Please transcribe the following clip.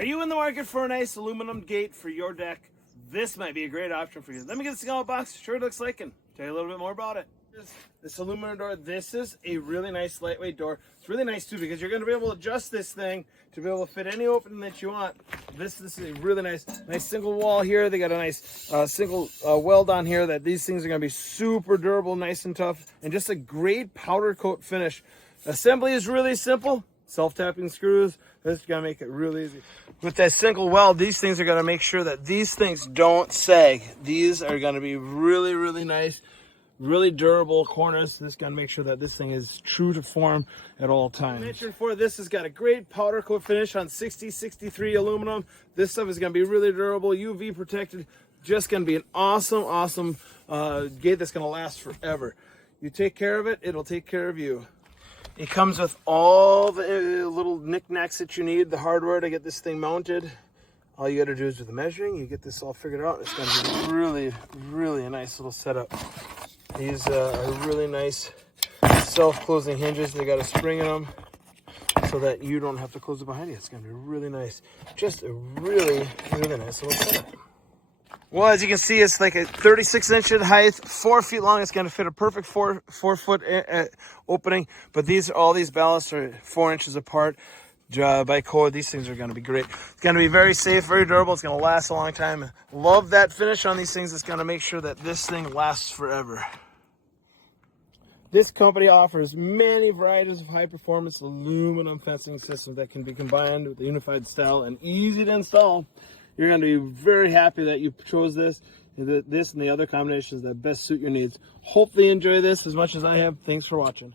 Are you in the market for a nice aluminum gate for your deck? This might be a great option for you. Let me get this thing out of the box, sure it looks like, and tell you a little bit more about it. This aluminum door, this is a really nice lightweight door. It's really nice too because you're going to be able to adjust this thing to be able to fit any opening that you want. This is a really nice single wall here. They got a nice single weld on here that these things are going to be super durable, nice and tough, and just a great powder coat finish. Assembly is really simple. Self-tapping screws. This is going to make it really easy. With that single weld, these things are going to make sure that these things don't sag. These are going to be really, really nice, really durable corners. This is going to make sure that this thing is true to form at all times. I mentioned before, this has got a great powder coat finish on 6063 aluminum. This stuff is going to be really durable, UV protected. Just going to be an awesome gate that's going to last forever. You take care of it, it'll take care of you. It comes with all the little knickknacks that you need, the hardware to get this thing mounted. All you got to do is do the measuring. You get this all figured out. It's going to be really, really a nice little setup. These are really nice self-closing hinges. They got a spring in them so that you don't have to close it behind you. It's going to be really nice. Just a really, really nice little setup. Well, as you can see, it's like a 36 inch in height, 4 feet long. It's going to fit a perfect four foot opening. But all these ballasts are 4 inches apart. By code, these things are going to be great. It's going to be very safe, very durable. It's going to last a long time. Love that finish on these things. It's going to make sure that this thing lasts forever. This company offers many varieties of high-performance aluminum fencing systems that can be combined with a unified style and easy to install. You're going to be very happy that you chose this and the other combinations that best suit your needs. Hopefully you enjoy this as much as I have. Thanks for watching.